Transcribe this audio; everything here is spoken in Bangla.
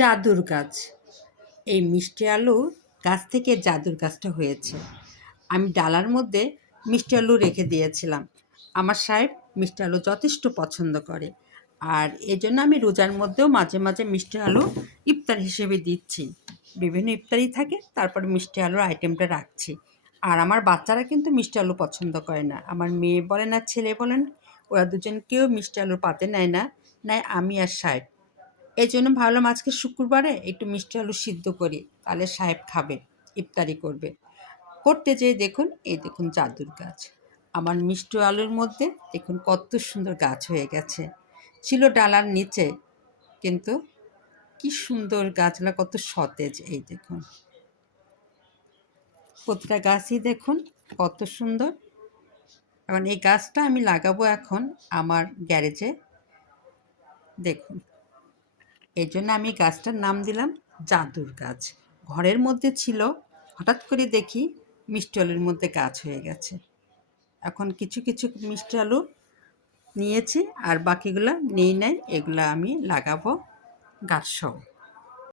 জাদুর গাছ। এই মিষ্টি আলু গাছ থেকে জাদুর গাছটা হয়েছে। আমি ডালার মধ্যে মিষ্টি আলু রেখে দিয়েছিলাম। আমার সাহেব মিষ্টি আলু যথেষ্ট পছন্দ করে। আর এজন্য আমি রোজার মধ্যেও মাঝে মাঝে মিষ্টি আলু ইফতার হিসেবে দিচ্ছি। বিভিন্ন ইফতারি থাকে, তারপরে মিষ্টি আলুর আইটেমটা রাখছি। আর আমার বাচ্চারা কিন্তু মিষ্টি আলু পছন্দ করে না। আমার মেয়ে বলেন আর ছেলে বলেন, ওরা দুজন কেউ মিষ্টি আলুর পাতে নেয় না, নেয় আমি আর সাহেব। এই জন্য ভাবলাম আজকে শুক্রবারে একটু মিষ্টি আলু সিদ্ধ করি, তাহলে সাহেব খাবে, ইফতারি করবে। করতে যেয়ে দেখুন, এই দেখুন জাদুর গাছ। আমার মিষ্টি আলুর মধ্যে দেখুন কত সুন্দর গাছ হয়ে গেছে। ছিল ডালার নিচে, কিন্তু কি সুন্দর গাছগুলো, কত সতেজ। এই দেখুন প্রতিটা গাছই দেখুন কত সুন্দর। এবং এই গাছটা আমি লাগাবো এখন আমার গ্যারেজে। দেখুন, এই জন্য আমি গাছটার নাম দিলাম জাদুর গাছ। ঘরের মধ্যে ছিল, হঠাৎ করে দেখি মিষ্টি আলুর মধ্যে গাছ হয়ে গেছে। এখন কিছু কিছু মিষ্টি আলু নিয়েছি, আর বাকিগুলো নেই নাই, এগুলো আমি লাগাবো গাছসহ।